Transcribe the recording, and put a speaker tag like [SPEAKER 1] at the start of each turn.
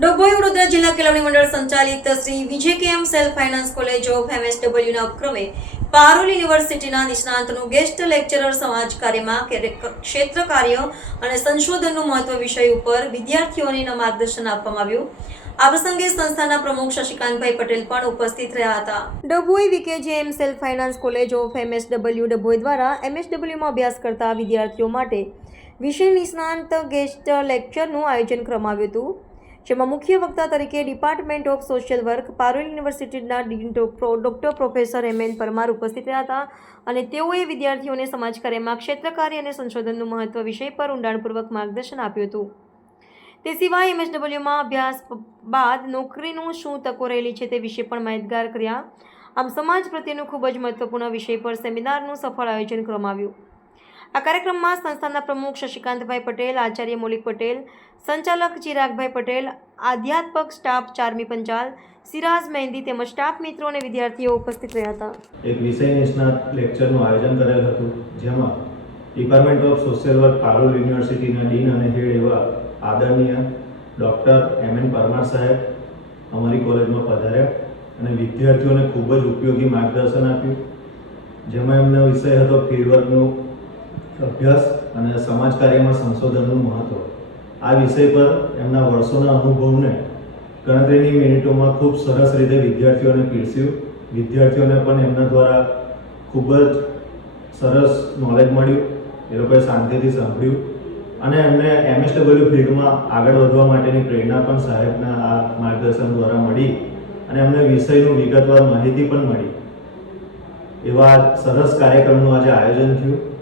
[SPEAKER 1] ડભોઈ વડોદરા જિલ્લા કેળવણી મંડળ સંચાલિત Shri Vijay KM self finance college of એમએસડબલ્યુના ઉપક્રમે પારોલ યુનિવર્સિટીના નિષ્ણાંતનું ગેસ્ટ લેક્ચરર સમાજ કાર્યમાં ક્ષેત્ર કાર્ય અને સંશોધનનું મહત્વ વિષય ઉપર વિદ્યાર્થીઓને માર્ગદર્શન આપવામાં આવ્યું. આ પ્રસંગે સંસ્થાના પ્રમુખ શશિકાંતભાઈ પટેલ પણ ઉપસ્થિત રહ્યા હતા. Dabhoi VKGM self finance college of MSW Dabhoi દ્વારા એમએસડબલ્યુમાં અભ્યાસ કરતા વિદ્યાર્થીઓ માટે વિષય નિષ્ણાંત ગેસ્ટ લેક્ચરનું આયોજન કરવામાં આવ્યું હતું. જેમાં મુખ્ય વક્તા તરીકે department of social work Parul યુનિવર્સિટીના doctor professor M N Parmar ઉપસ્થિત રહ્યા હતા અને તેઓએ વિદ્યાર્થીઓને સમાજકાર્યમાં ક્ષેત્રકાર્ય અને સંશોધનનું મહત્વ વિષય પર ઊંડાણપૂર્વક માર્ગદર્શન આપ્યું હતું. તે સિવાય એમએસડબલ્યુમાં અભ્યાસ બાદ નોકરીનું શું તકો રહેલી છે તે વિશે પણ માહિતગાર કર્યા. આમ સમાજ પ્રત્યેનું ખૂબ જ મહત્વપૂર્ણ વિષય પર સેમિનારનું સફળ આયોજન કરવામાં આવ્યું. આ કાર્યક્રમમાં સંસ્થાના પ્રમુખ શશિકાંતભાઈ પટેલ, આચાર્ય મૌલિક પટેલ, સંચાલક ચિરાગભાઈ પટેલ, આધ્યાત્મક સ્ટાફ ચારમી પંચાલ, સિરાજ મહેંદી તેમજ સ્ટાફ મિત્રો અને વિદ્યાર્થીઓ ઉપસ્થિત રહ્યા હતા.
[SPEAKER 2] એક વિષય નિષ્ણાત લેક્ચરનું આયોજન કરેલ હતું, જેમાં department of social work, Parul યુનિવર્સિટીના ડીન અને હેડ એવા આદરણીય ડૉક્ટર એમ એન પરમાર સાહેબ, અમારી કોલેજમાં પધાર્યા અને વિદ્યાર્થીઓને ખૂબ જ ઉપયોગી માર્ગદર્શન આપ્યું. જેમાં એમનો વિષય હતો ફીલ્ડવર્કનું અભ્યાસ અને સમાજ કાર્યમાં સંશોધનનું મહત્ત્વ આ વિષય પર એમના વર્ષોના અનુભવને ગણતરીની મિનિટોમાં ખૂબ સરસ રીતે વિદ્યાર્થીઓને પીરસ્યું. વિદ્યાર્થીઓને પણ એમના દ્વારા ખૂબ જ સરસ નોલેજ મળ્યું. એ લોકોએ શાંતિથી સાંભળ્યું. અને એમને એમએસડબલ્યુ ફિલ્ડમાં આગળ વધવા માટેની પ્રેરણા પણ સાહેબના આ માર્ગદર્શન દ્વારા મળી અને એમને વિષયનું વિગતવાર માહિતી પણ મળી. એવા સરસ કાર્યક્રમનું આજે આયોજન થયું.